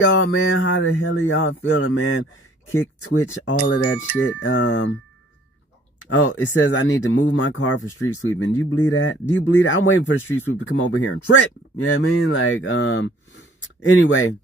Y'all, man, how the hell are y'all feeling, man? Kick, Twitch, all of that shit. Oh, it says I need to move my car for street sweeping. Do you believe that? Do you believe that? I'm waiting for the street sweep to come over here and trip. You know what I mean? Like, anyway.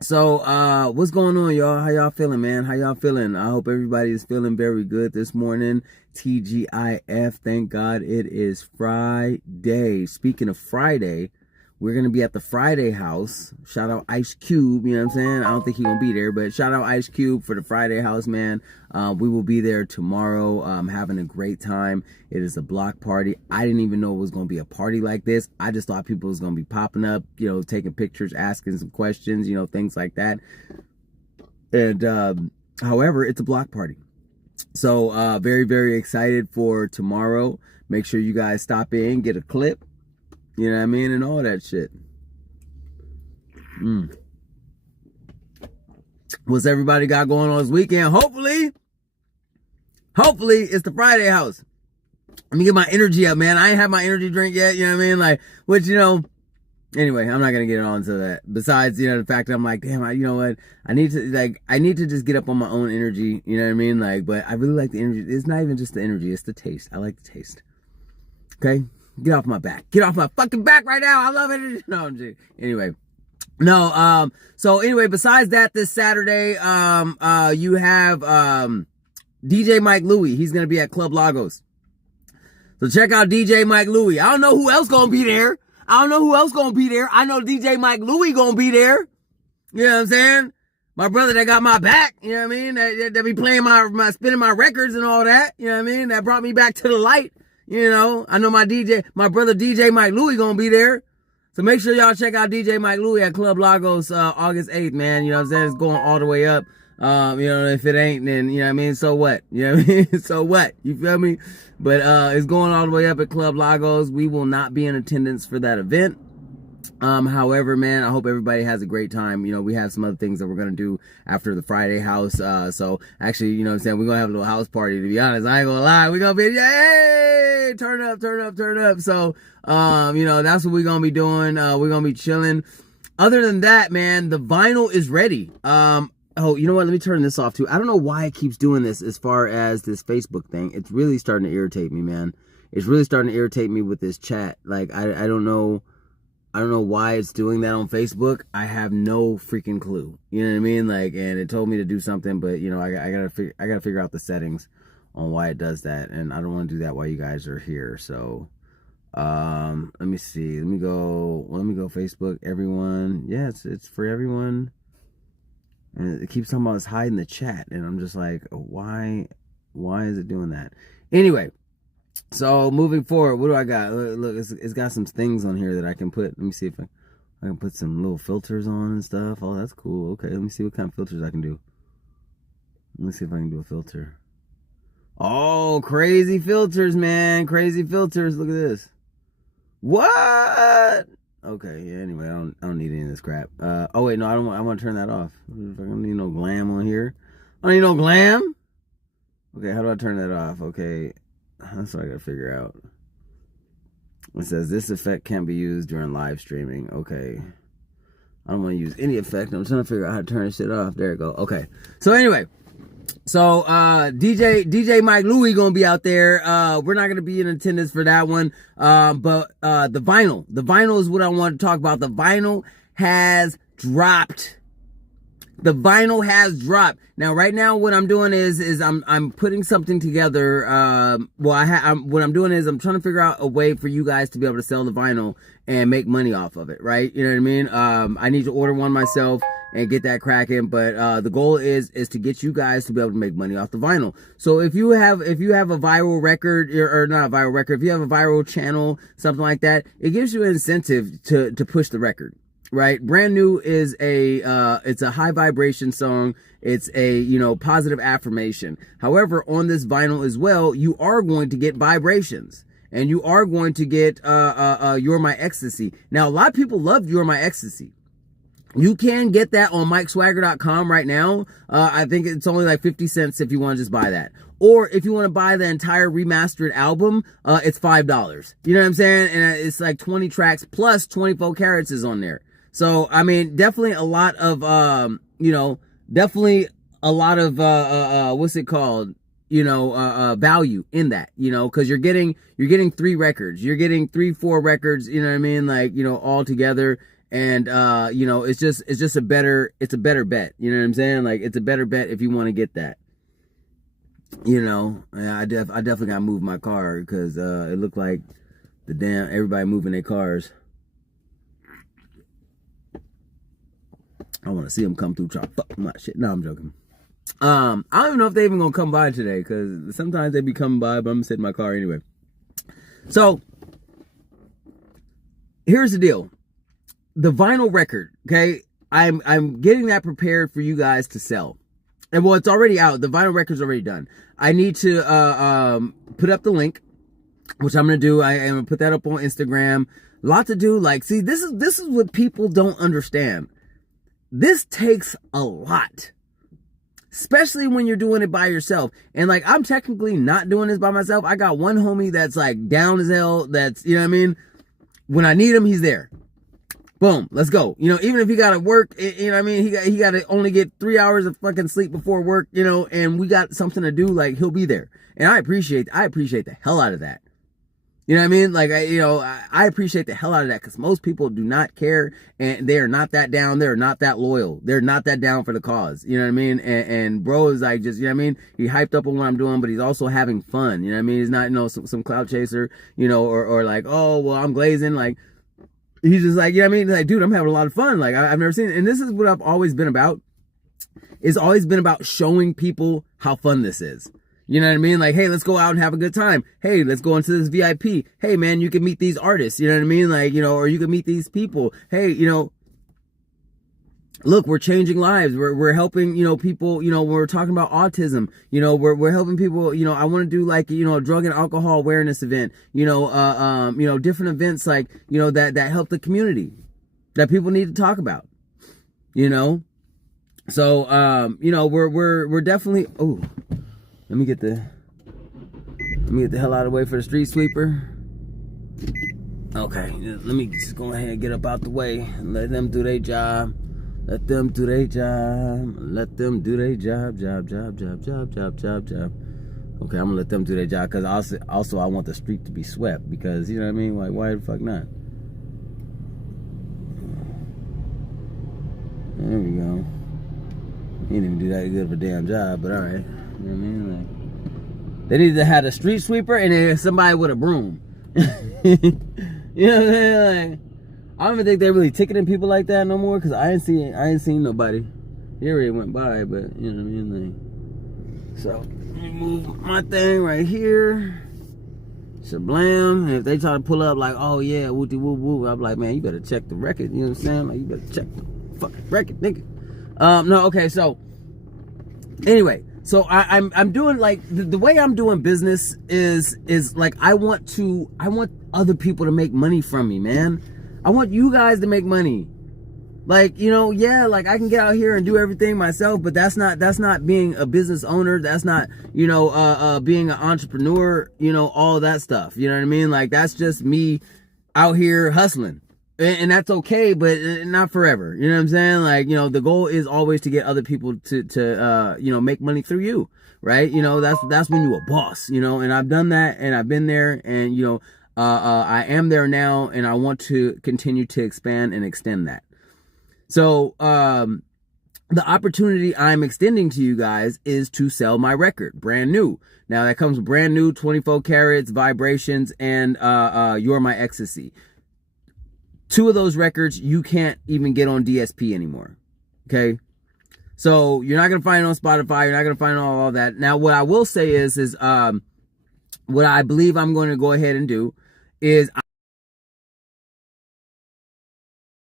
So, what's going on, y'all? How y'all feeling, man? How y'all feeling? I hope everybody is feeling very good this morning. TGIF, thank God it is Friday. Speaking of Friday, we're going to be at the Friday House. Shout out Ice Cube, you know what I'm saying? I don't think he's going to be there, but shout out Ice Cube for the Friday House, man. We will be there tomorrow, having a great time. It is a block party. I didn't even know it was going to be a party like this. I just thought people was going to be popping up, you know, taking pictures, asking some questions, you know, things like that. And, however, it's a block party. So, very, very excited for tomorrow. Make sure you guys stop in, get a clip. You know what I mean? And all that shit. What's everybody got going on this weekend? Hopefully, it's the Friday House. Let me get my energy up, man. I ain't had my energy drink yet. You know what I mean? Like, which, you know, anyway, I'm not going to get on to that. Besides, you know, the fact that I'm like, damn, you know what? I need to just get up on my own energy. You know what I mean? Like, but I really like the energy. It's not even just the energy. It's the taste. I like the taste. Okay? Get off my back. Get off my fucking back right now. I love it. No, I'm just, anyway. No, so anyway, besides that, this Saturday, you have, DJ Mike Louie. He's going to be at Club Lagos. So check out DJ Mike Louie. I don't know who else going to be there. I know DJ Mike Louie going to be there. You know what I'm saying? My brother that got my back, you know what I mean? That be playing my spinning my records and all that. You know what I mean? That brought me back to the light. You know, I know my brother DJ Mike Louie gonna be there. So make sure y'all check out DJ Mike Louie at Club Lagos, August 8th, man. You know what I'm saying? It's going all the way up. You know, if it ain't, then, you know what I mean? So what? You know what I mean? So what? You feel me? But, it's going all the way up at Club Lagos. We will not be in attendance for that event. However, man, I hope everybody has a great time. You know, we have some other things that we're going to do after the Friday House. So actually, you know what I'm saying? We're going to have a little house party, to be honest. I ain't going to lie. We're going to be, yay! Turn up. So, you know, that's what we're going to be doing. We're going to be chilling. Other than that, man, the vinyl is ready. Oh, you know what? Let me turn this off too. I don't know why it keeps doing this as far as this Facebook thing. It's really starting to irritate me, man. It's really starting to irritate me with this chat. Like, I don't know. I don't know why it's doing that on Facebook. I have no freaking clue. You know what I mean? Like, and it told me to do something, but you know, I gotta figure out the settings on why it does that, and I don't want to do that while you guys are here. So, let me see. Let me go Facebook. Everyone, yeah, it's for everyone, and it keeps talking about it's hiding the chat, and I'm just like, why is it doing that? Anyway. So moving forward, what do I got? Look, it's got some things on here that I can put. Let me see if I can put some little filters on and stuff. Oh, that's cool. Okay, let me see what kind of filters I can do. Let me see if I can do a filter. Oh, crazy filters, man. Crazy filters. Look at this. What? Okay, yeah, anyway, I don't need any of this crap. Oh wait, no, I want to turn that off. I don't need no glam on here. I don't need no glam. Okay, how do I turn that off? Okay. That's what I gotta figure out. It says this effect can't be used during live streaming. Okay. I don't want to use any effect. I'm trying to figure out how to turn this shit off. There we go. Okay. So anyway. So DJ Mike Louie gonna be out there. We're not gonna be in attendance for that one. But the vinyl. The vinyl is what I want to talk about. The vinyl has dropped. The vinyl has dropped. Now, right now, what I'm doing is I'm putting something together. What I'm doing is I'm trying to figure out a way for you guys to be able to sell the vinyl and make money off of it, right? You know what I mean? I need to order one myself and get that cracking. But the goal is to get you guys to be able to make money off the vinyl. So if you have a viral record or not a viral record, if you have a viral channel, something like that, it gives you an incentive to push the record. Right, Brand New is it's a high vibration song. It's a, you know, positive affirmation. However, on this vinyl as well, you are going to get vibrations, and you are going to get You're My Ecstasy. Now, a lot of people love You're My Ecstasy. You can get that on MikeSwagger.com right now. I think it's only like 50 cents if you want to just buy that. Or if you want to buy the entire remastered album, it's $5. You know what I'm saying? And it's like 20 tracks plus 24 carats is on there. So, I mean, definitely a lot of, definitely a lot of, what's it called? Value in that, cause you're getting 3 records, you're getting 3-4 records, you know what I mean? Like, all together. And, it's just a better bet. You know what I'm saying? Like, it's a better bet if you want to get that. I definitely got to move my car because, it looked like everybody moving their cars. I want to see them come through, try to fuck my shit. No, I'm joking. I don't even know if they even gonna come by today, because sometimes they be coming by, but I'm gonna sit in my car anyway. So here's the deal. The vinyl record, okay? I'm getting that prepared for you guys to sell. And well, it's already out. The vinyl record's already done. I need to put up the link, which I'm gonna do. I'm gonna put that up on Instagram. A lot to do. Like, see, this is what people don't understand. This takes a lot, especially when you're doing it by yourself. And like, I'm technically not doing this by myself. I got one homie that's like down as hell. That's, you know what I mean? When I need him, he's there. Boom, let's go. Even if he got to work, you know what I mean? He got to only get 3 hours of fucking sleep before work, and we got something to do, like, he'll be there. And I appreciate the hell out of that. You know what I mean? Like, I appreciate the hell out of that, because most people do not care, and they are not that down. They're not that loyal. They're not that down for the cause. You know what I mean? And bro is like, just, you know what I mean? He hyped up on what I'm doing, but he's also having fun. You know what I mean? He's not, some cloud chaser, or like, oh, well, I'm glazing. Like, he's just like, you know what I mean? Like, dude, I'm having a lot of fun. Like, I've never seen it. And this is what I've always been about. It's always been about showing people how fun this is. You know what I mean? Like, hey, let's go out and have a good time. Hey, let's go into this VIP. Hey, man, you can meet these artists. You know what I mean? Like, or you can meet these people. Hey, look, we're changing lives. We're helping, people, we're talking about autism. We're helping people. I want to do like, a drug and alcohol awareness event. Different events like, that help the community that people need to talk about. So, we're definitely. Oh. Let me get the hell out of the way for the street sweeper. Okay, let me just go ahead and get up out the way and let them do their job. Let them do their job. Let them do their job. Job. Okay, I'm gonna let them do their job, because also I want the street to be swept, because, you know what I mean? Like, why the fuck not? There we go. He didn't even do that good of a damn job, but alright. You know what I mean? Like, they need to have a street sweeper and then somebody with a broom. You know what I'm saying? Like, I don't even think they're really ticketing people like that no more, because I ain't seen nobody. He already went by, but you know what I mean? Like, so let me move my thing right here. Shablam. And if they try to pull up like, oh yeah, wooty woo woo, I'm like, man, you better check the record. You know what I'm saying? Like, you better check the fucking record, nigga. No, okay, so anyway. So I'm doing, like, the way I'm doing business is like, I want other people to make money from me, man. I want you guys to make money. Like, yeah, like, I can get out here and do everything myself, but that's not being a business owner. That's not, being an entrepreneur, all that stuff. You know what I mean? Like, that's just me out here hustling. And that's okay, but not forever. You know what I'm saying? Like, the goal is always to get other people to make money through you, right? That's when you're a boss, and I've done that, and I've been there, and, I am there now, and I want to continue to expand and extend that. So, the opportunity I'm extending to you guys is to sell my record, brand new. Now, that comes brand new, 24 carats, vibrations, and, You're My Ecstasy. 2 of those records you can't even get on DSP anymore. Okay? So you're not going to find it on Spotify. You're not going to find all that. Now, what I will say is what I believe I'm going to go ahead and do is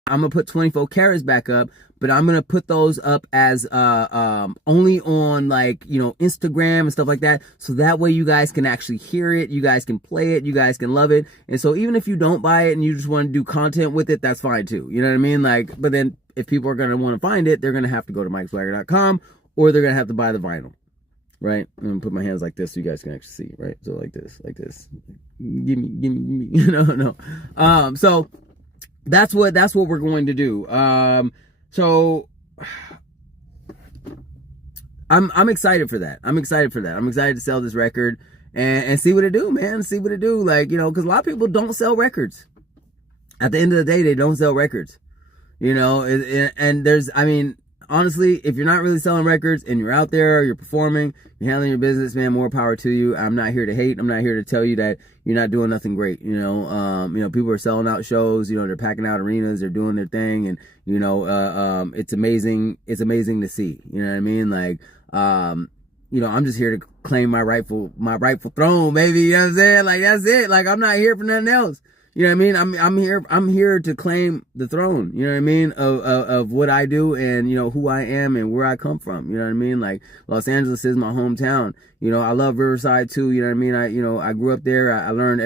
I'm going to put 24 carats back up, but I'm going to put those up as only on, like, Instagram and stuff like that. So that way you guys can actually hear it. You guys can play it. You guys can love it. And so even if you don't buy it and you just want to do content with it, that's fine too. You know what I mean? Like, but then if people are going to want to find it, they're going to have to go to MikeSwagger.com, or they're going to have to buy the vinyl. Right? I'm going to put my hands like this so you guys can actually see, right? So like this. Give me. No. So that's what we're going to do. So I'm excited for that. I'm excited to sell this record and see what it do, man. See what it do. Like, because a lot of people don't sell records. At the end of the day, they don't sell records. And there's, honestly, if you're not really selling records and you're out there, you're performing, you're handling your business, man, more power to you. I'm not here to hate. I'm not here to tell you that you're not doing nothing great. People are selling out shows, they're packing out arenas, they're doing their thing. And, it's amazing. It's amazing to see, you know what I mean? Like, I'm just here to claim my rightful throne, baby. You know what I'm saying? Like, that's it. Like, I'm not here for nothing else. You know what I mean? I'm here to claim the throne, you know what I mean? Of what I do and, who I am and where I come from. You know what I mean? Like, Los Angeles is my hometown. I love Riverside too. You know what I mean? I grew up there. I learned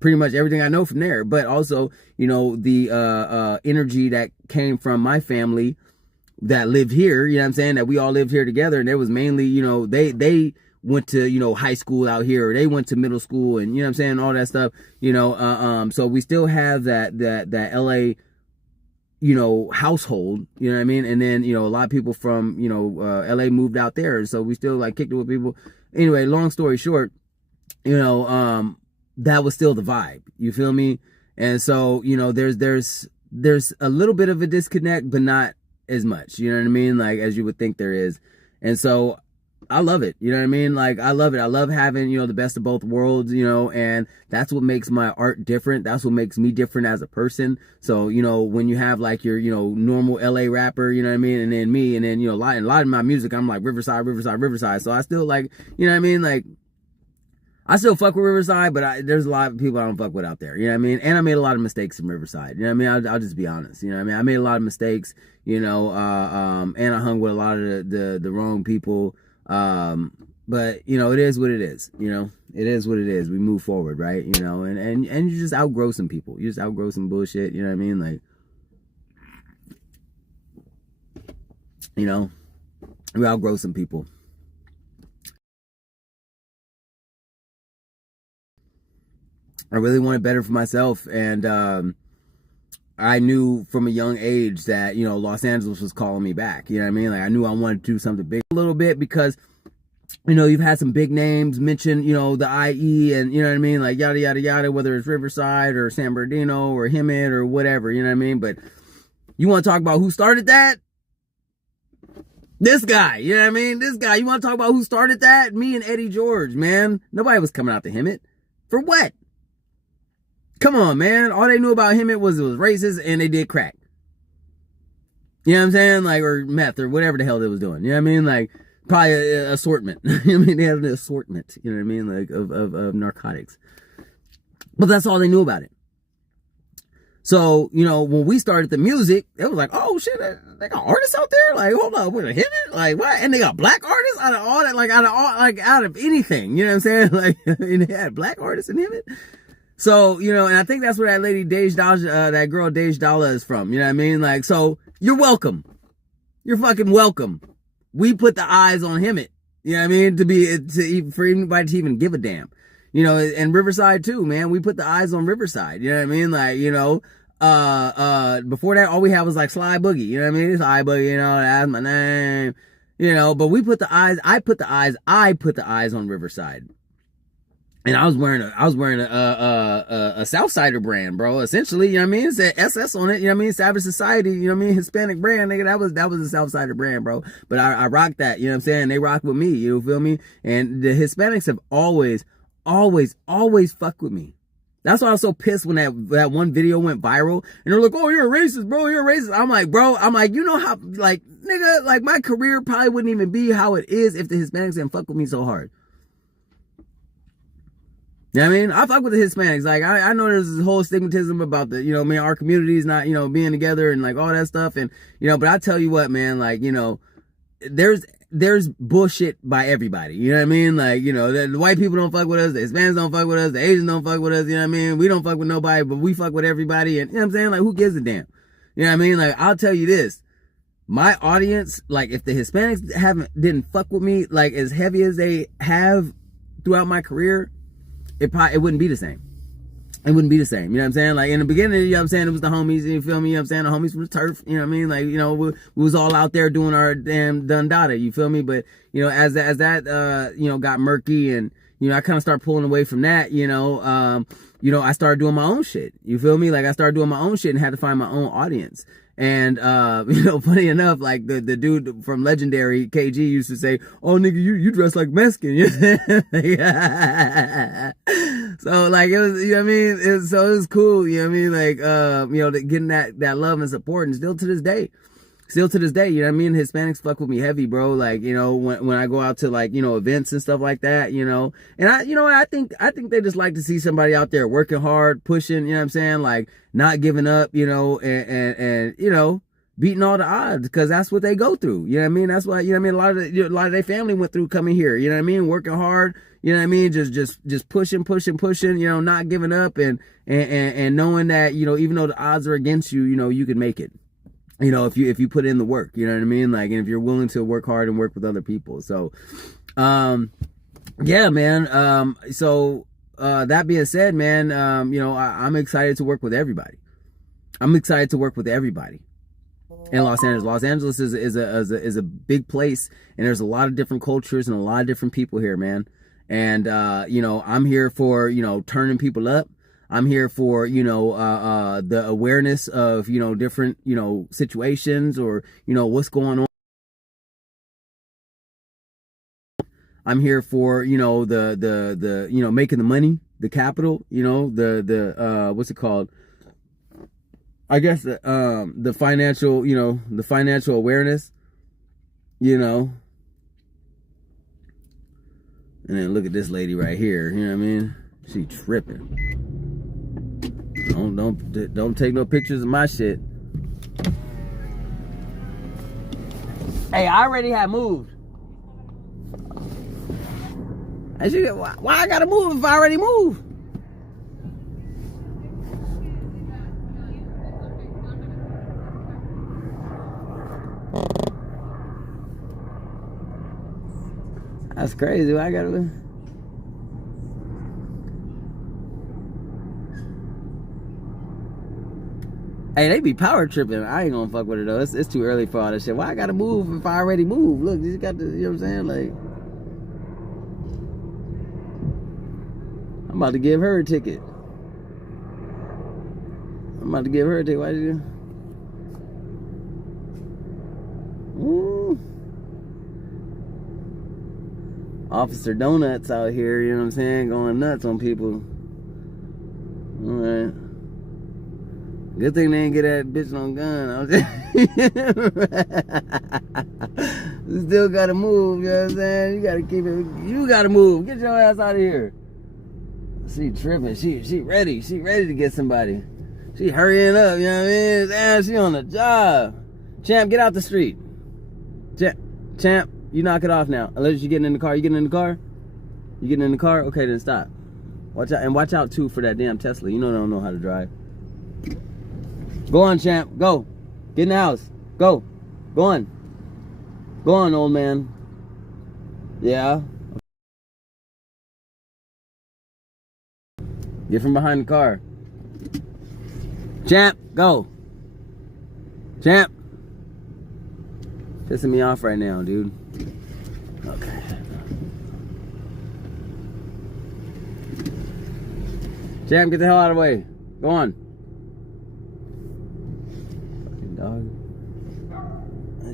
pretty much everything I know from there. But also, the energy that came from my family that lived here, you know what I'm saying? That we all lived here together. And it was mainly, they went to, high school out here, or they went to middle school, and you know what I'm saying, all that stuff, so we still have that LA, household, you know what I mean? And then, a lot of people from, LA moved out there. So we still like kicked it with people. Anyway, long story short, that was still the vibe. You feel me? And so, there's a little bit of a disconnect, but not as much, you know what I mean? Like, as you would think there is. And so I love it. You know what I mean? Like, I love it. I love having, the best of both worlds, and that's what makes my art different. That's what makes me different as a person. So, when you have like your, normal LA rapper, you know what I mean? And then me, and then, a lot of my music, I'm like Riverside. So I still like, you know what I mean? Like, I still fuck with Riverside, but there's a lot of people I don't fuck with out there. You know what I mean? And I made a lot of mistakes in Riverside. You know what I mean? I'll just be honest. You know what I mean? I made a lot of mistakes, and I hung with a lot of the wrong people. But it is what it is. It is what it is. We move forward, right? And you just outgrow some people. You just outgrow some bullshit. You know what I mean? Like, we outgrow some people. I really wanted better for myself, and I knew from a young age that Los Angeles was calling me back. You know what I mean? Like, I knew I wanted to do something big a little bit, because you've had some big names mention, the IE, and you know what I mean, like yada yada yada, whether it's Riverside or San Bernardino or Hemet or whatever, you know what I mean? But you want to talk about who started that? This guy, you know what I mean? This guy. You want to talk about who started that? Me and Eddie George, man. Nobody was coming out to Hemet. For what? Come on, man. All they knew about Hemet was it was racist and they did crack. You know what I'm saying? Like, or meth or whatever the hell they was doing. You know what I mean? Like, probably an assortment. I mean, they had an assortment, you know what I mean? Like, of narcotics. But that's all they knew about it. So, when we started the music, it was like, oh shit, they got artists out there? Like, hold on, what, a Hemet? Like, what? And they got black artists out of all that, like, out of anything. You know what I'm saying? Like, they had black artists in Hemet. So, and I think that's where that lady Dej Dalla, that girl Dej Dalla is from. You know what I mean? Like, so you're welcome. You're fucking welcome. We put the eyes on Hemet. You know what I mean? For anybody to even give a damn. And Riverside too, man. We put the eyes on Riverside. You know what I mean? Like, before that, all we had was like Sly Boogie. You know what I mean? It's Sly Boogie, that's my name. But we put the eyes, I put the eyes on Riverside. And I was wearing a Southsider brand, bro. Essentially, you know what I mean? It said SS on it, you know what I mean? Savage Society, you know what I mean? Hispanic brand, nigga. That was a Southsider brand, bro. But I rocked that, you know what I'm saying? They rock with me, you feel me? And the Hispanics have always fucked with me. That's why I was so pissed when that one video went viral. And they're like, oh, you're a racist, bro. You're a racist. I'm like, bro, how, like, nigga, like, my career probably wouldn't even be how it is if the Hispanics didn't fuck with me so hard. You know what I mean? I fuck with the Hispanics. Like, I know there's this whole stigmatism about the, our communities not, being together and like all that stuff. And, but I tell you what, man, like, there's bullshit by everybody. You know what I mean? Like, the white people don't fuck with us. The Hispanics don't fuck with us. The Asians don't fuck with us. You know what I mean? We don't fuck with nobody, but we fuck with everybody. And, you know what I'm saying? Like, who gives a damn? You know what I mean? Like, I'll tell you this. My audience, like, if the Hispanics didn't fuck with me, like, as heavy as they have throughout my career, it wouldn't be the same. it wouldn't be the same. You know what I'm saying? Like in the beginning, you know what I'm saying, it was the homies, you feel me? You know what I'm saying? The homies from the turf, you know what I mean? Like, you know, we was all out there doing our damn Dundada, you feel me? But, you know, as that you know, got murky and, you know, I kind of started pulling away from that, you know, I started doing my own shit. You feel me? Like I started doing my own shit and had to find my own audience. And, you know, funny enough, like the dude from Legendary, KG, used to say, "Oh, nigga, you dress like Mexican." So, like, it was, you know what I mean? It was cool, you know what I mean? Like, you know, getting that love and support, and still to this day, you know what I mean? Hispanics fuck with me heavy, bro. Like, you know, when I go out to, like, you know, events and stuff like that, you know, and you know what, I think they just like to see somebody out there working hard, pushing, you know what I'm saying? Like, not giving up, you know, and you know, beating all the odds, because that's what they go through. You know what I mean? That's why, you know what I mean? A lot of their family went through coming here, you know what I mean? Working hard, you know what I mean? Just pushing, you know, not giving up and knowing that, you know, even though the odds are against you, you know, you can make it. You know, if you put in the work, you know what I mean? Like, and if you're willing to work hard and work with other people. So, yeah, man. So, that being said, man, you know, I'm excited to work with everybody. I'm excited to work with everybody in Los Angeles. Los Angeles is a big place, and there's a lot of different cultures and a lot of different people here, man. And, you know, I'm here for, you know, turning people up. I'm here for, you know, the awareness of, you know, different, you know, situations, or, you know, what's going on. I'm here for, you know, the you know, making the money, the capital, you know, the what's it called? I guess the financial, you know, the financial awareness, you know. And then look at this lady right here, you know what I mean? She tripping. Don't take no pictures of my shit. Hey, I already had moved. Why I gotta move if I already moved? That's crazy. I gotta. Hey, they be power tripping. I ain't gonna fuck with it though. It's too early for all this shit. Why I gotta move if I already moved? Look, you got the, you know what I'm saying? Like, I'm about to give her a ticket. Why did you? Ooh. Officer Donuts out here, you know what I'm saying? Going nuts on people. Alright. Good thing they didn't get that bitch on gun. You still gotta move, you know what I'm saying? You gotta keep it. You gotta move. Get your ass out of here. She tripping. She ready. She ready to get somebody. She hurrying up, you know what I mean? Damn, she on the job. Champ, get out the street. Champ, you knock it off now. Unless you're getting in the car. You getting in the car? You getting in the car? Okay, then stop. Watch out. And watch out, too, for that damn Tesla. You know they don't know how to drive. Go on, champ. Go. Get in the house. Go. Go on. Go on, old man. Yeah. Get from behind the car. Champ, go. Champ. Pissing me off right now, dude. Okay. Champ, get the hell out of the way. Go on. Fucking dog.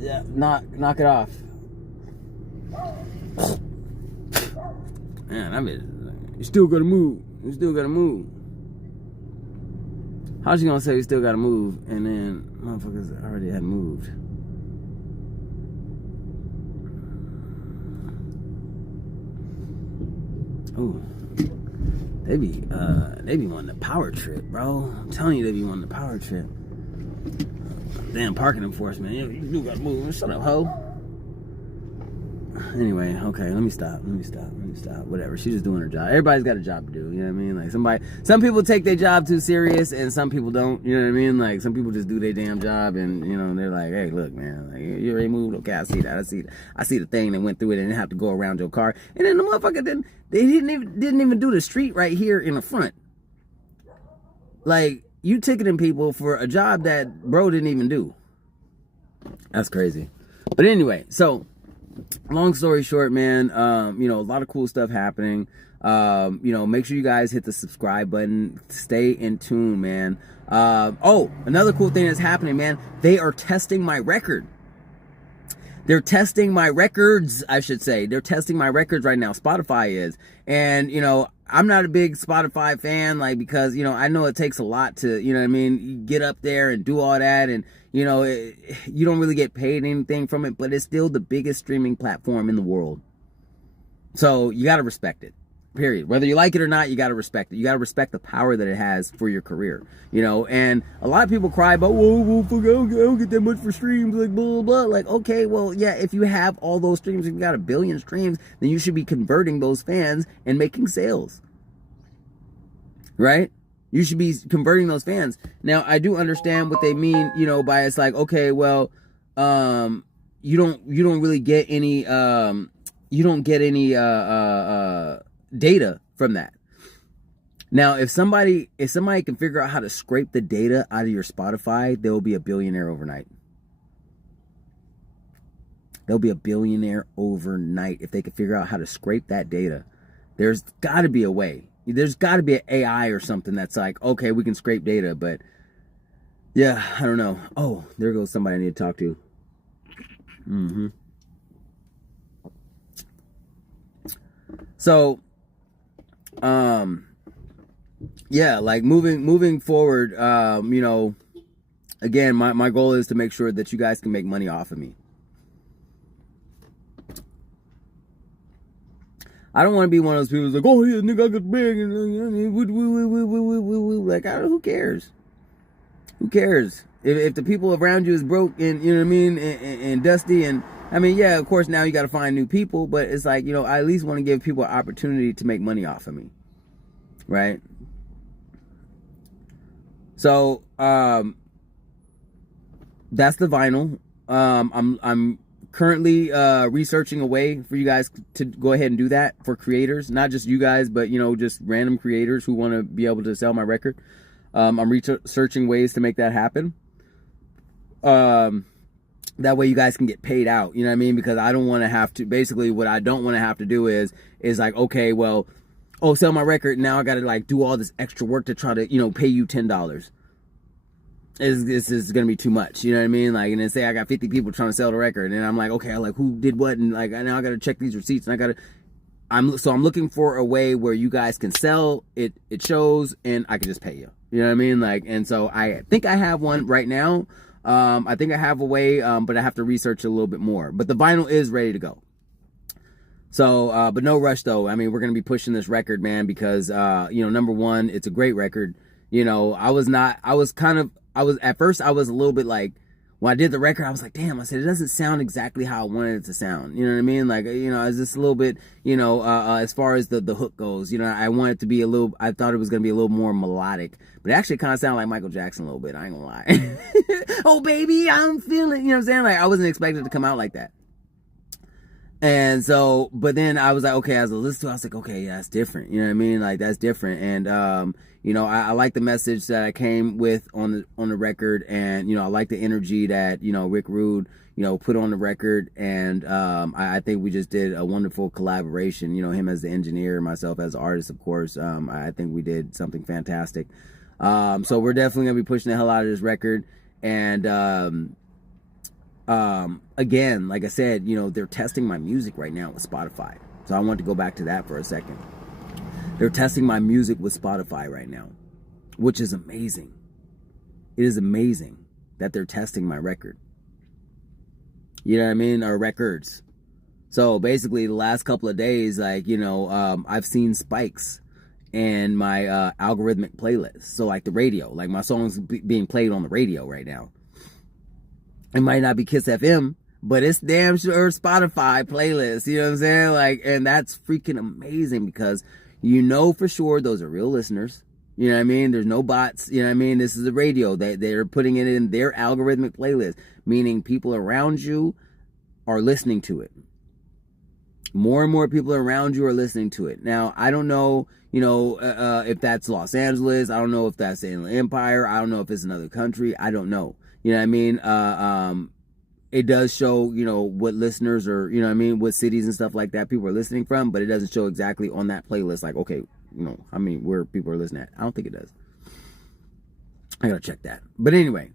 Yeah, knock it off. Man, I mean, you still gotta move. You still gotta move. How's she gonna say you still gotta move and then motherfuckers already had moved? Ooh. They be wanting the power trip, bro. I'm telling you, they be wanting the power trip. Damn parking enforcement. You do gotta move. Shut up, ho. Anyway, okay, let me stop. Whatever. She's just doing her job. Everybody's got a job to do, you know what I mean? Like some people take their job too serious and some people don't, you know what I mean? Like some people just do their damn job and, you know, they're like, hey, look, man, like, you already moved? Okay, I see that. I see the thing that went through it and didn't have to go around your car. And then the motherfucker didn't even do the street right here in the front. Like, you ticketing people for a job that bro didn't even do. That's crazy. But anyway, so long story short, man, you know, a lot of cool stuff happening. You know, make sure you guys hit the subscribe button. Stay in tune, man. Oh, another cool thing that's happening, man. They are testing my record. They're testing my records, I should say. They're testing my records right now. Spotify is. And, you know, I'm not a big Spotify fan, like, because, you know, I know it takes a lot to, you know what I mean, you get up there and do all that, and, you know, you don't really get paid anything from it, but it's still the biggest streaming platform in the world. So you got to respect it. Period. Whether you like it or not, you got to respect it. You got to respect the power that it has for your career, you know. And a lot of people cry about, whoa, I don't get that much for streams, like, blah, blah, blah. Like, okay, well, yeah, if you have all those streams, if you got 1 billion streams, then you should be converting those fans and making sales, right? You should be converting those fans. Now, I do understand what they mean, you know, by it's like, okay, well, you don't really get any, data from that. Now, if somebody can figure out how to scrape the data out of your Spotify, they'll be a billionaire overnight. They'll be a billionaire overnight if they can figure out how to scrape that data. There's got to be a way. There's got to be an AI or something that's like, okay, we can scrape data, but yeah, I don't know. Oh, there goes somebody I need to talk to. So, yeah, like moving forward, you know, again, my goal is to make sure that you guys can make money off of me. I don't want to be one of those people who's like, oh yeah, nigga, I got big, and like, who cares? Who cares? If the people around you is broke and, you know what I mean, and dusty, and I mean, yeah, of course now you got to find new people, but it's like, you know, I at least want to give people an opportunity to make money off of me, right? So that's the vinyl. I'm currently researching a way for you guys to go ahead and do that for creators, not just you guys, but, you know, just random creators who want to be able to sell my record. I'm researching ways to make that happen. That way you guys can get paid out, you know what I mean? Because I don't want to have to, basically what I don't want to have to do is like, okay, well, oh, sell my record, now I got to like do all this extra work to try to, you know, pay you $10. This is going to be too much, you know what I mean? Like, and then say I got 50 people trying to sell the record, and I'm like, okay, I like who did what, and like now I got to check these receipts, and I got to, I'm looking for a way where you guys can sell it shows, and I can just pay you. You know what I mean? Like, and so I think I have one right now. I think I have a way, but I have to research a little bit more. But the vinyl is ready to go. So, but no rush though. I mean, we're going to be pushing this record, man, because, you know, number one, it's a great record. You know, at first I was a little bit like, when I did the record, I was like, damn, I said, it doesn't sound exactly how I wanted it to sound. You know what I mean? Like, you know, it's just a little bit, you know, as far as the hook goes, you know, I want it to be I thought it was going to be a little more melodic, but it actually kind of sounded like Michael Jackson a little bit. I ain't gonna lie. Oh, baby, I'm feeling, you know what I'm saying? Like, I wasn't expecting it to come out like that. And so, but then I was like, okay, as I listened to it, I was like, okay, yeah, that's different. You know what I mean? Like, that's different. And, you know, I like the message that I came with on the record, and, you know, I like the energy that, you know, Rick Rude, you know, put on the record. And, I think we just did a wonderful collaboration, you know, him as the engineer, myself as the artist, of course. I think we did something fantastic. So we're definitely gonna be pushing the hell out of this record. And, again, like I said, you know, they're testing my music right now with Spotify. So I want to go back to that for a second. They're testing my music with Spotify right now, which is amazing. It is amazing that they're testing my record. You know what I mean? Or records. So basically the last couple of days, like, you know, I've seen spikes in my algorithmic playlist. So like the radio, like my songs being played on the radio right now. It might not be Kiss FM, but it's damn sure Spotify playlist. You know what I'm saying? Like, and that's freaking amazing, because you know for sure those are real listeners. You know what I mean? There's no bots. You know what I mean? This is the radio. They're putting it in their algorithmic playlist, meaning people around you are listening to it. More and more people around you are listening to it. Now, I don't know, if that's Los Angeles. I don't know if that's the Inland Empire. I don't know if it's another country. I don't know. You know what I mean? It does show, what listeners or, what cities and stuff like that people are listening from, but it doesn't show exactly on that playlist, like, okay, how many, where people are listening at. I don't think it does. I gotta check that. But anyway,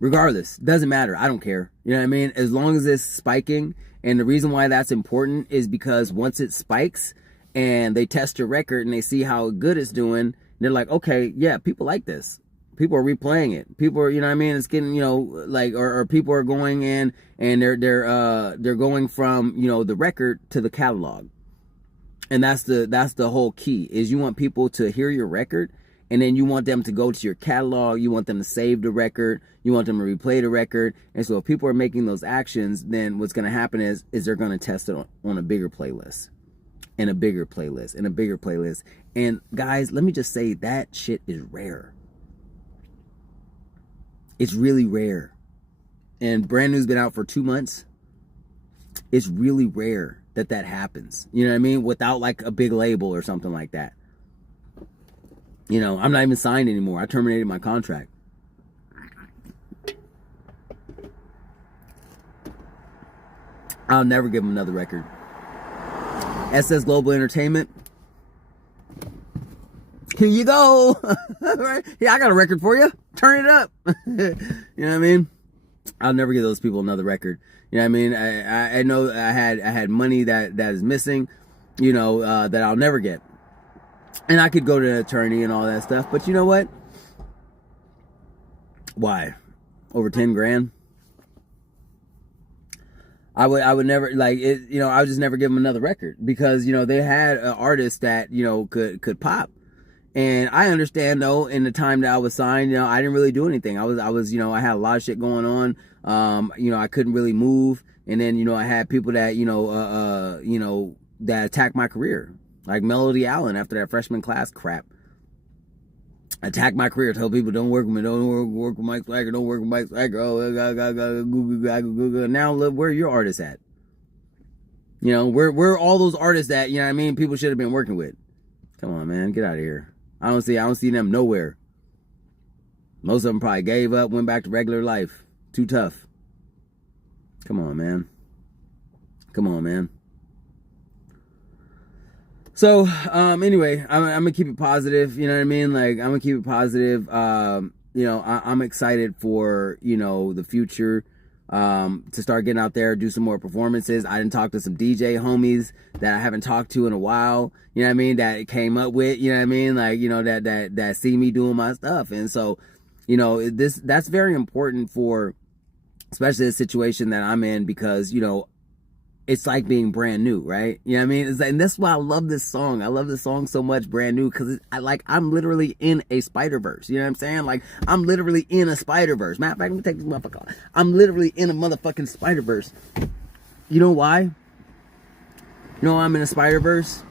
regardless, doesn't matter. I don't care. You know what I mean? As long as it's spiking. And the reason why that's important is because once it spikes and they test your record and they see how good it's doing, they're like, okay, yeah, people like this. People are replaying it. People are, it's getting, or people are going in and they're going from, the record to the catalog. And that's the whole key is you want people to hear your record. And then you want them to go to your catalog. You want them to save the record. You want them to replay the record. And so if people are making those actions, then what's going to happen is they're going to test it on a bigger playlist. And a bigger playlist. And a bigger playlist. And guys, let me just say that shit is rare. It's really rare. And Brand New's been out for 2 months. It's really rare that happens. You know what I mean? Without like a big label or something like that. I'm not even signed anymore. I terminated my contract. I'll never give them another record. SS Global Entertainment. Here you go. Yeah, I got a record for you. Turn it up. You know what I mean? I'll never give those people another record. You know what I mean? I know I had money that is missing, that I'll never get. And I could go to an attorney and all that stuff, but you know what? Why? Over 10 grand? I would never like it, I would just never give them another record because, they had an artist that, could pop. And I understand though, in the time that I was signed, I didn't really do anything. I was, I had a lot of shit going on. I couldn't really move. And then, I had people that, that attacked my career. Like Melody Allen after that freshman class crap. Attack my career. Tell people don't work with me. Don't work with Mike Swagger. Don't work with Mike Swagger. Oh, now look, where are your artists at? Where are all those artists that, people should have been working with? Come on, man. Get out of here. I don't see them nowhere. Most of them probably gave up, went back to regular life. Too tough. Come on, man. Come on, man. So, anyway, I'm gonna keep it positive, you know what I mean? Like, I'm gonna keep it positive. I'm excited for, the future, to start getting out there, do some more performances. I didn't talk to some DJ homies that I haven't talked to in a while, you know what I mean? That came up with, you know what I mean? Like, that see me doing my stuff. And so, that's very important for, especially the situation that I'm in because, it's like being brand new, right? You know what I mean? And that's why I love this song. I love this song so much, Brand New, because I'm literally in a Spider-Verse. You know what I'm saying? Like, I'm literally in a Spider-Verse. Matter of fact, let me take this motherfucker off. I'm literally in a motherfucking Spider-Verse. You know why? You know why I'm in a Spider-Verse?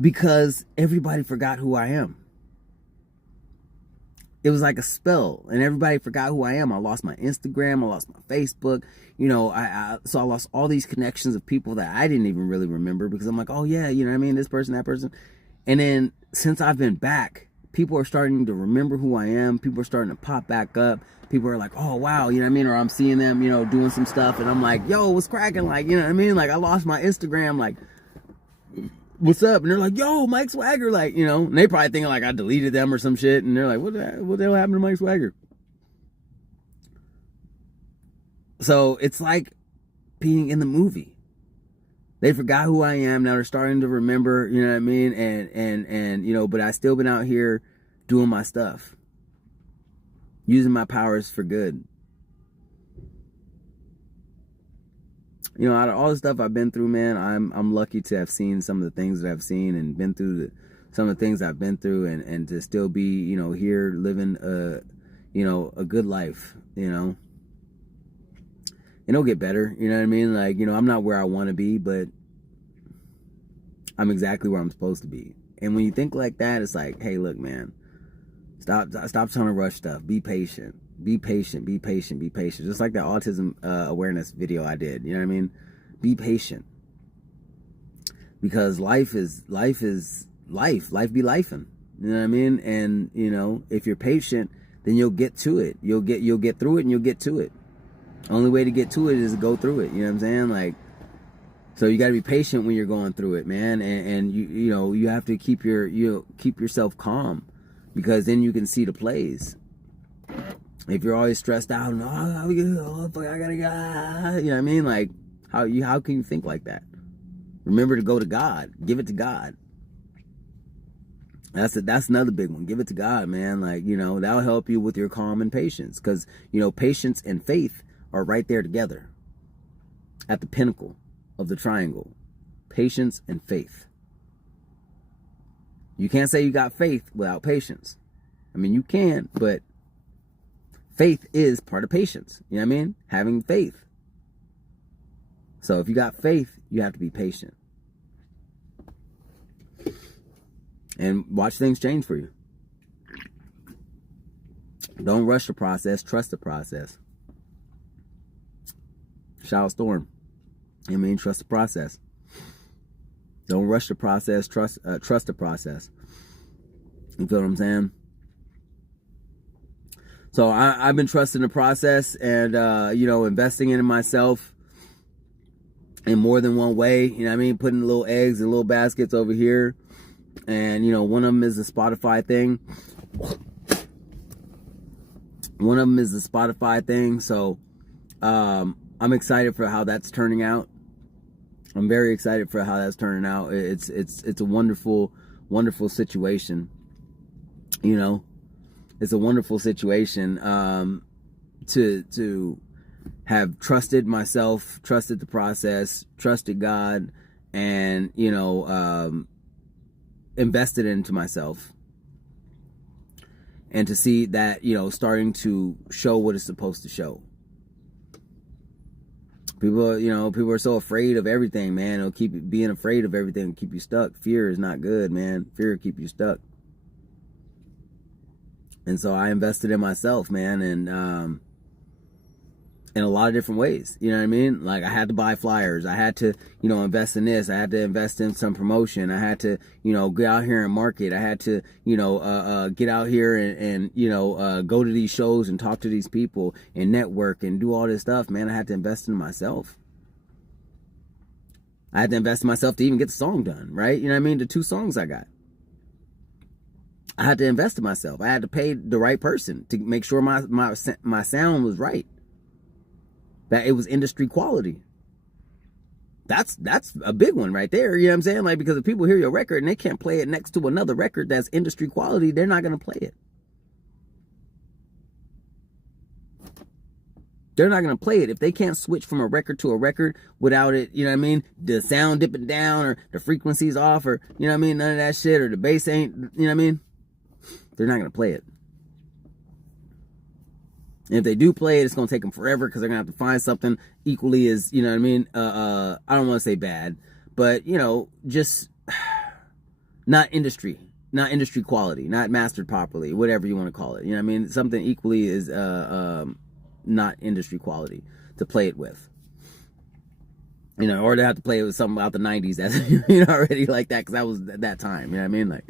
Because everybody forgot who I am. It was like a spell, and everybody forgot who I am. I lost my Instagram. I lost my Facebook. So I lost all these connections of people that I didn't even really remember because I'm like, oh yeah, you know what I mean? This person, that person. And then since I've been back, people are starting to remember who I am. People are starting to pop back up. People are like, oh wow, you know what I mean? Or I'm seeing them, doing some stuff, and I'm like, yo, what's cracking? Like, you know what I mean? Like, I lost my Instagram. Like, what's up? And they're like, yo, Mike Swagger, like, and they probably think like I deleted them or some shit, and they're like, what the hell happened to Mike Swagger? So it's like being in the movie. They forgot who I am. Now they're starting to remember, you know what I mean? And but I still been out here doing my stuff, using my powers for good. Out of all the stuff I've been through, man, I'm lucky to have seen some of the things that I've seen and been through some of the things I've been through and to still be, here living a good life, And it'll get better, you know what I mean? Like, I'm not where I want to be, but I'm exactly where I'm supposed to be. And when you think like that, it's like, hey, look, man, stop trying to rush stuff. Be patient. Be patient, be patient, be patient. Just like that autism awareness video I did. You know what I mean? Be patient. because life life be lifing. You know what I mean? And you know, if you're patient, then you'll get to it. You'll get through it, and you'll get to it. Only way to get to it is to go through it. You know what I'm saying? Like, so you got to be patient when you're going through it, man. And you know, you have to keep yourself calm, because then you can see the plays. If you're always stressed out, I gotta go, you know what I mean? Like, how can you think like that? Remember to go to God. Give it to God. That's another big one. Give it to God, man. Like, you know, that'll help you with your calm and patience, because, you know, patience and faith are right there together at the pinnacle of the triangle. Patience and faith. You can't say you got faith without patience. I mean, you can, but faith is part of patience. You know what I mean? Having faith. So if you got faith, you have to be patient. And watch things change for you. Don't rush the process. Trust the process. Shout out Storm. You know what I mean? Trust the process. Don't rush the process. Trust the process. You feel what I'm saying? So I've been trusting the process, and you know, investing in myself in more than one way. You know what I mean? Putting little eggs in little baskets over here. And, you know, one of them is the Spotify thing. So I'm excited for how that's turning out. I'm very excited for how that's turning out. It's a wonderful, wonderful situation. You know, it's a wonderful situation to have trusted myself, trusted the process, trusted God, and, you know, invested into myself, and to see that, you know, starting to show what it's supposed to show. People are so afraid of everything, man. It'll keep being afraid of everything, keep you stuck. Fear is not good, man. Fear will keep you stuck. And so I invested in myself, man, and in a lot of different ways. You know what I mean? Like, I had to buy flyers. I had to, you know, invest in this. I had to invest in some promotion. I had to, you know, get out here and market. I had to, you know, get out here and you know, go to these shows and talk to these people and network and do all this stuff, man. I had to invest in myself. I had to invest in myself to even get the song done, right? You know what I mean? The 2 songs I got. I had to invest in myself. I had to pay the right person to make sure my sound was right. That it was industry quality. That's a big one right there. You know what I'm saying? Like, because if people hear your record and they can't play it next to another record that's industry quality, they're not going to play it. They're not going to play it. If they can't switch from a record to a record without it, you know what I mean? The sound dipping down, or the frequency's off, or, you know what I mean? None of that shit, or the bass ain't, you know what I mean? They're not going to play it. And if they do play it, it's going to take them forever, because they're going to have to find something equally as, you know what I mean? I don't want to say bad, but, you know, just not industry quality, not mastered properly, whatever you want to call it. You know what I mean? Something equally is not industry quality to play it with. You know, or to have to play it with something out the 90s that's, you know, already like that, because that was at that time. You know what I mean? Like,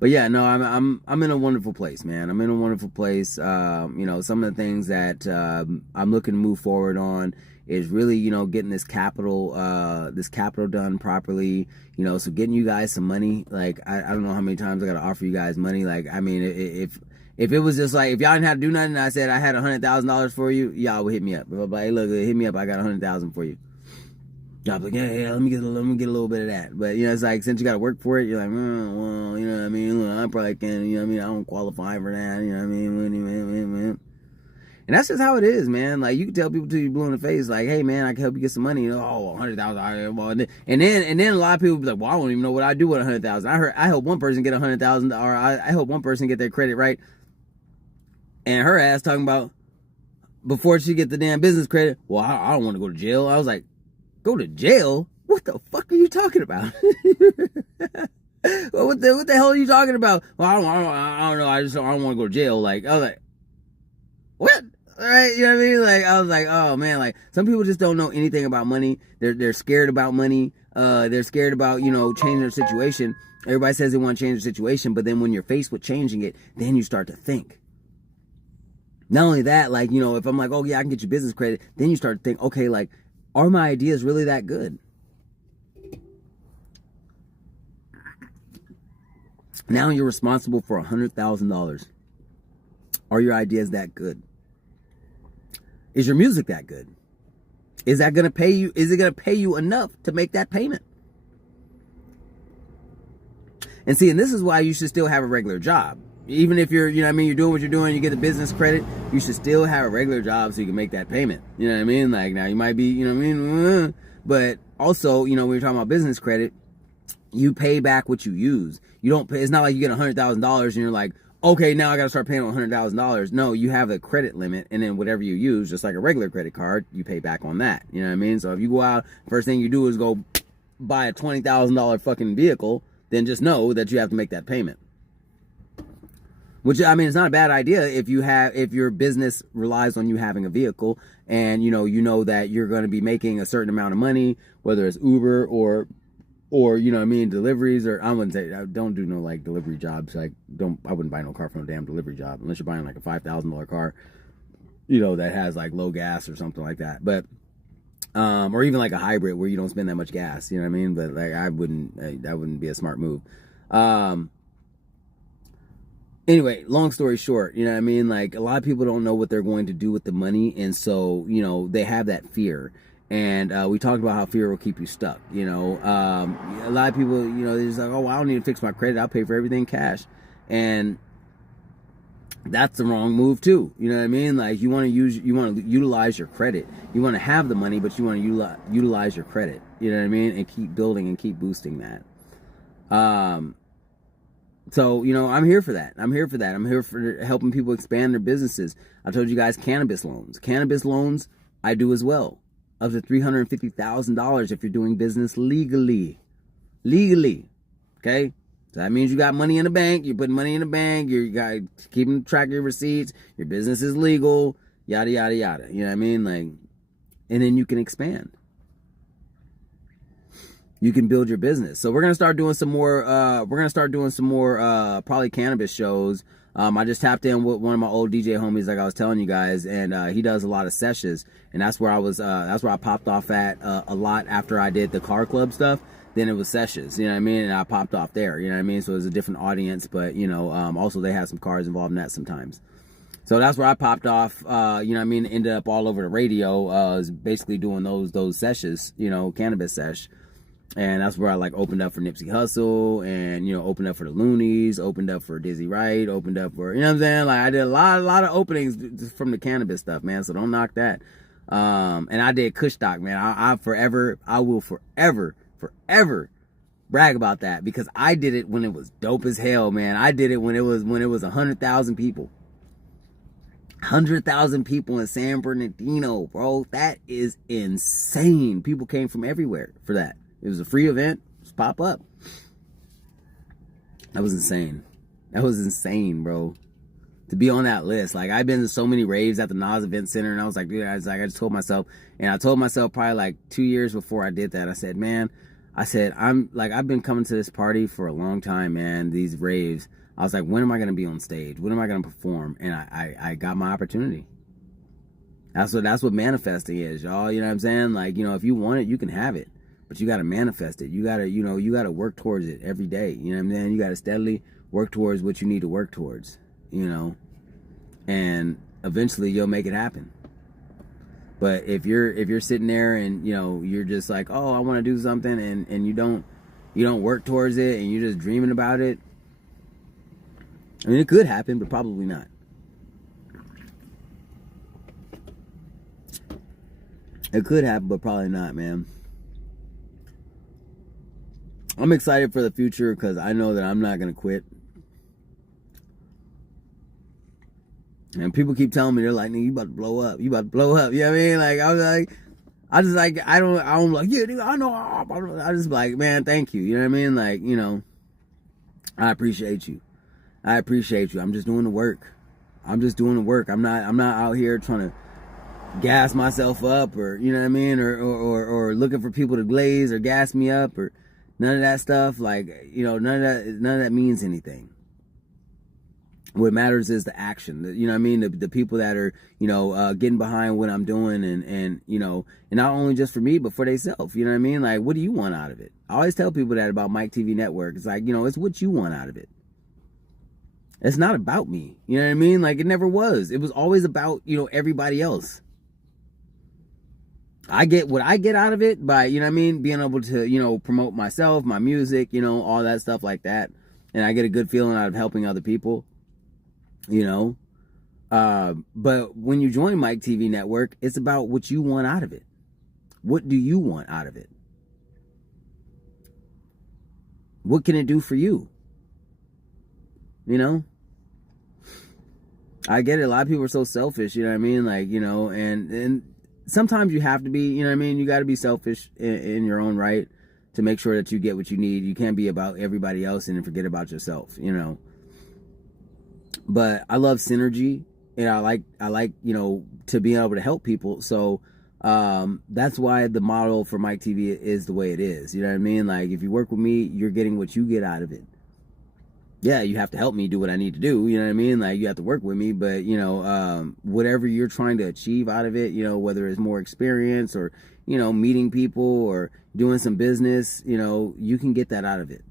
but yeah, no, I'm in a wonderful place, man. I'm in a wonderful place. You know, some of the things that I'm looking to move forward on is really, you know, getting this capital done properly. You know, so getting you guys some money. Like, I don't know how many times I got to offer you guys money. Like, I mean, if it was just like, if y'all didn't have to do nothing, I said I had $100,000 for you, y'all would hit me up. But hey, look, hit me up. I got $100,000 for you. Y'all be like, yeah, let me get a little bit of that. But, you know, it's like, since you got to work for it, you're like, well, you know what I mean? Look, I probably can't, you know what I mean? I don't qualify for that, you know what I mean? And that's just how it is, man. Like, you can tell people till you're blue in the face, like, hey, man, I can help you get some money. You know, oh, $100,000. And then a lot of people be like, well, I don't even know what I do with $100,000. I help one person get $100,000, or I help one person get their credit right. And her ass talking about, before she get the damn business credit, well, I don't want to go to jail. I was like, go to jail? What the fuck are you talking about? What the hell are you talking about? Well, I don't know. I don't want to go to jail. Like, I was like, what? Right? You know what I mean? Like, I was like, oh man, like some people just don't know anything about money. They're scared about money. They're scared about, changing their situation. Everybody says they want to change their situation, but then when you're faced with changing it, then you start to think. Not only that, like, if I'm like, oh yeah, I can get you business credit, then you start to think, okay, like, are my ideas really that good? Now you're responsible for $100,000. Are your ideas that good? Is your music that good? Is that going to pay you? Is it going to pay you enough to make that payment? And see, and this is why you should still have a regular job. Even if you're, you're doing what you're doing, you get the business credit, you should still have a regular job so you can make that payment. You know what I mean? Like, now you might be, but also, when you're talking about business credit, you pay back what you use. You don't pay, it's not like you get $100,000 and you're like, okay, now I got to start paying $100,000. No, you have a credit limit, and then whatever you use, just like a regular credit card, you pay back on that. You know what I mean? So if you go out, first thing you do is go buy a $20,000 fucking vehicle, then just know that you have to make that payment. Which, I mean, it's not a bad idea if your business relies on you having a vehicle, and you know that you're going to be making a certain amount of money, whether it's Uber or deliveries, or I wouldn't say, I don't do no like delivery jobs. I wouldn't buy no car from a damn delivery job unless you're buying like a $5,000 car, that has like low gas or something like that. But, or even like a hybrid where you don't spend that much gas, you know what I mean? But like, that wouldn't be a smart move. Anyway, long story short, you know what I mean? Like, a lot of people don't know what they're going to do with the money. And so, they have that fear. And we talked about how fear will keep you stuck. A lot of people, they're just like, oh, well, I don't need to fix my credit. I'll pay for everything cash. And that's the wrong move too. You know what I mean? Like, you want to utilize your credit. You want to have the money, but you want to utilize your credit. You know what I mean? And keep building and keep boosting that. So, I'm here for that. I'm here for helping people expand their businesses. I told you guys cannabis loans. Cannabis loans, I do as well. Up to $350,000 if you're doing business legally. Okay? So that means you got money in the bank. You're putting money in the bank. You got keeping track of your receipts. Your business is legal. Yada, yada, yada. You know what I mean? Like, and then you can expand. You can build your business. So we're gonna start doing some more. Probably cannabis shows. I just tapped in with one of my old DJ homies, like I was telling you guys, and he does a lot of sessions, and that's where I was. That's where I popped off at a lot after I did the car club stuff. Then it was sessions, you know what I mean, and I popped off there, you know what I mean. So it was a different audience, but also they had some cars involved in that sometimes. So that's where I popped off, you know what I mean. Ended up all over the radio, was basically doing those sessions, cannabis sesh. And that's where I like opened up for Nipsey Hussle, and opened up for the Loonies, opened up for Dizzy Wright, opened up for, you know what I'm saying? Like, I did a lot of openings from the cannabis stuff, man. So don't knock that. And I did Kush Stock, man. I will forever brag about that, because I did it when it was dope as hell, man. I did it when it was 100,000 people. 100,000 people in San Bernardino, bro. That is insane. People came from everywhere for that. It was a free event. Just pop up. That was insane, bro. To be on that list. Like, I've been to so many raves at the Nas Event Center, and I was like, dude, I just told myself, and I told myself probably like 2 years before I did that, I said, man, I've been coming to this party for a long time, man, these raves. I was like, when am I going to be on stage? When am I going to perform? And I got my opportunity. That's what manifesting is, y'all. You know what I'm saying? Like, if you want it, you can have it. But you got to manifest it. You got to work towards it every day. You know what I'm saying? You got to steadily work towards what you need to work towards, and eventually you'll make it happen. But if you're sitting there and, you're just like, oh, I want to do something, and you don't work towards it, and you're just dreaming about it, I mean, it could happen, but probably not. It could happen, but probably not, man. I'm excited for the future because I know that I'm not going to quit. And people keep telling me, they're like, nigga, you about to blow up. You about to blow up. You know what I mean? Like, I'm like, yeah, dude, I know. I just like, man, thank you. You know what I mean? Like, I appreciate you. I'm just doing the work. I'm just doing the work. I'm not out here trying to gas myself up, or you know what I mean, or looking for people to glaze or gas me up, or none of that stuff. Like, you know, none of that means anything. What matters is the action. You know what I mean? The people that are, you know, getting behind what I'm doing, and you know, and not only just for me, but for themselves. You know what I mean? Like, what do you want out of it? I always tell people that about Mike TV Network. It's like, you know, it's what you want out of it. It's not about me. You know what I mean? Like, it never was. It was always about, you know, everybody else. I get what I get out of it by, you know what I mean, being able to, you know, promote myself, my music, you know, all that stuff like that. And I get a good feeling out of helping other people, you know. But when you join Mike TV Network, it's about what you want out of it. What do you want out of it? What can it do for you? You know? I get it. A lot of people are so selfish, you know what I mean? Like, you know, and sometimes you have to be, you know what I mean? You got to be selfish in your own right to make sure that you get what you need. You can't be about everybody else and then forget about yourself, you know? But I love synergy, and I like, you know, to be able to help people. So, that's why the model for Mike TV is the way it is. You know what I mean? Like, if you work with me, you're getting what you get out of it. Yeah, you have to help me do what I need to do. You know what I mean? Like, you have to work with me, but, you know, whatever you're trying to achieve out of it, you know, whether it's more experience or, you know, meeting people or doing some business, you know, you can get that out of it.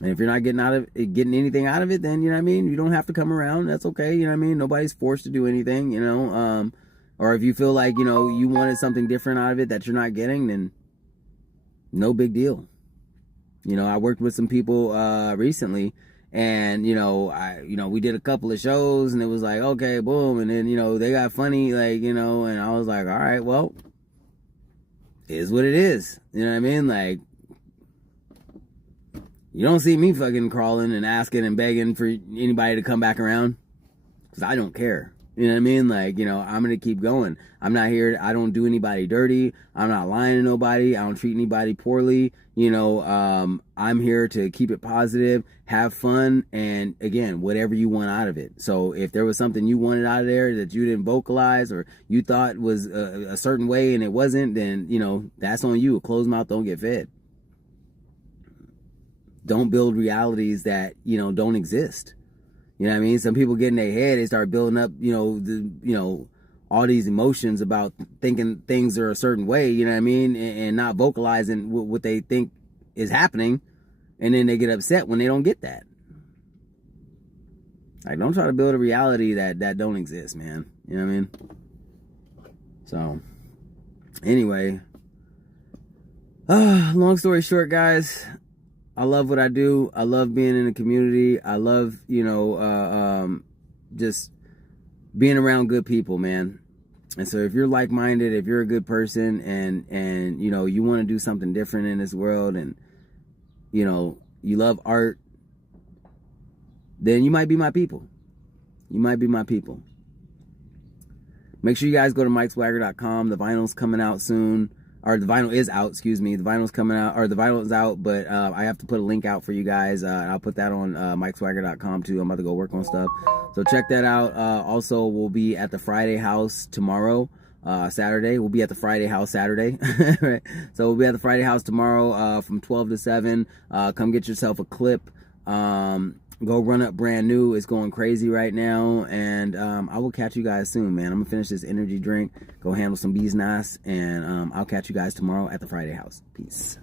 And if you're not getting anything out of it, then, you know what I mean, you don't have to come around. That's okay. You know what I mean? Nobody's forced to do anything, you know. Or if you feel like, you know, you wanted something different out of it that you're not getting, then no big deal. You know, I worked with some people recently, and you know, we did a couple of shows, and it was like, okay, boom, and then, you know, they got funny, like, you know, and I was like, all right, well, it is what it is. You know what I mean? Like, you don't see me fucking crawling and asking and begging for anybody to come back around, because I don't care. You know what I mean? Like, you know, I'm going to keep going. I'm not here. I don't do anybody dirty. I'm not lying to nobody. I don't treat anybody poorly. You know, I'm here to keep it positive, have fun, and again, whatever you want out of it. So if there was something you wanted out of there that you didn't vocalize, or you thought was a certain way and it wasn't, then, you know, that's on you. A closed mouth don't get fed. Don't build realities that, you know, don't exist. You know what I mean? Some people get in their head, they start building up, you know, all these emotions about thinking things are a certain way, you know what I mean? And not vocalizing what they think is happening. And then they get upset when they don't get that. Like, don't try to build a reality that don't exist, man. You know what I mean? So, anyway. Long story short, guys. I love what I do. I love being in the community. I love, you know, just being around good people, man. And so if you're like-minded, if you're a good person, and you know, you want to do something different in this world, and, you know, you love art, then you might be my people. You might be my people. Make sure you guys go to MikeSwagger.com. The vinyl's coming out soon. Or the vinyl is out, excuse me. The vinyl's coming out, or the vinyl is out, but I have to put a link out for you guys. I'll put that on MikeSwagger.com too. I'm about to go work on stuff. So check that out. Also, we'll be at the Friday House tomorrow, Saturday. We'll be at the Friday House Saturday. Right? So we'll be at the Friday House tomorrow from 12 to 7. Come get yourself a clip. Go run up brand new. It's going crazy right now. And I will catch you guys soon, man. I'm going to finish this energy drink, go handle some business, and I'll catch you guys tomorrow at the Friday House. Peace.